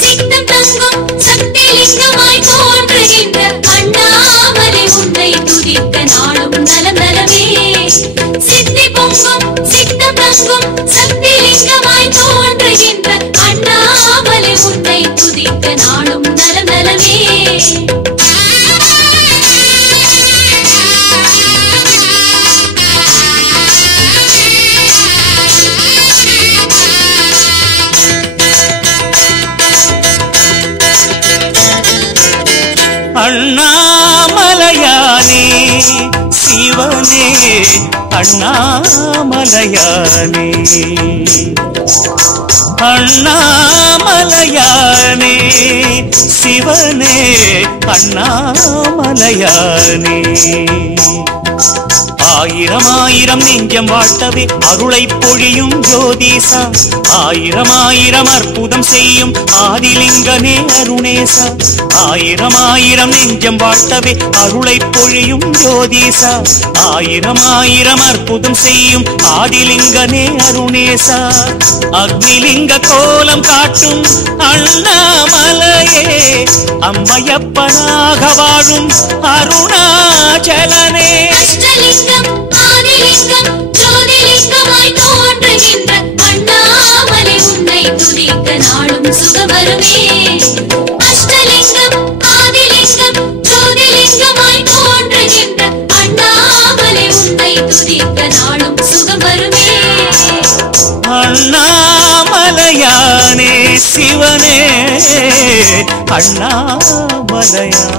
சித்தம் தங்கும் சக்தி லிங்கமாய் தோன்றுகின்ற அண்ணாமலை உன்னை துதிக்க நாளும் நலம் நலமே. சித்தி பொங்கும் சித்தம் தங்கும் சக்தி லிங்கமாய் தோன்றுகின்ற அண்ணாமலை உன்னை துதிக்க நாளும் நலம் நலமே. அண்ணாமலையானே சிவனே அண்ணாமலையானே அண்ணாமலையானே சிவனே அண்ணாமலையானே ஆயிரம் ஆயிரம் நெஞ்சம் வாழ்த்தவே அருளை பொழியும் ஜோதிசா ஆயிரம் ஆயிரம் அற்புதம் செய்யும் ஆதிலிங்கனே அருணேசா ஆயிரம் ஆயிரம் நெஞ்சம் வாழ்த்தவே அருளை பொழியும் ஜோதிசா ஆயிரம் ஆயிரம் அற்புதம் செய்யும் ஆதிலிங்கனே அருணேசா அக்னிலிங்க கோலம் காட்டும் அண்ணாமலையே அம்மையப்பனாக வாழும் அருணாச்சலனே அஷ்டலிங்கம் ஆதிலிங்கம் ஜோதிலிங்கமாய் தோன்றுகின்ற அண்ணாமலை உன்னை துதிக்க நாளும் சுகவருமே. அஷ்டலிங்கம் ஆதிலிங்கம் ஜோதிலிங்கமாய் தோன்றுகின்ற அண்ணாமலை உன்னை துதிக்க நாளும் சுகவருமே. அண்ணாமலையானே சிவனே அண்ணாமலையானே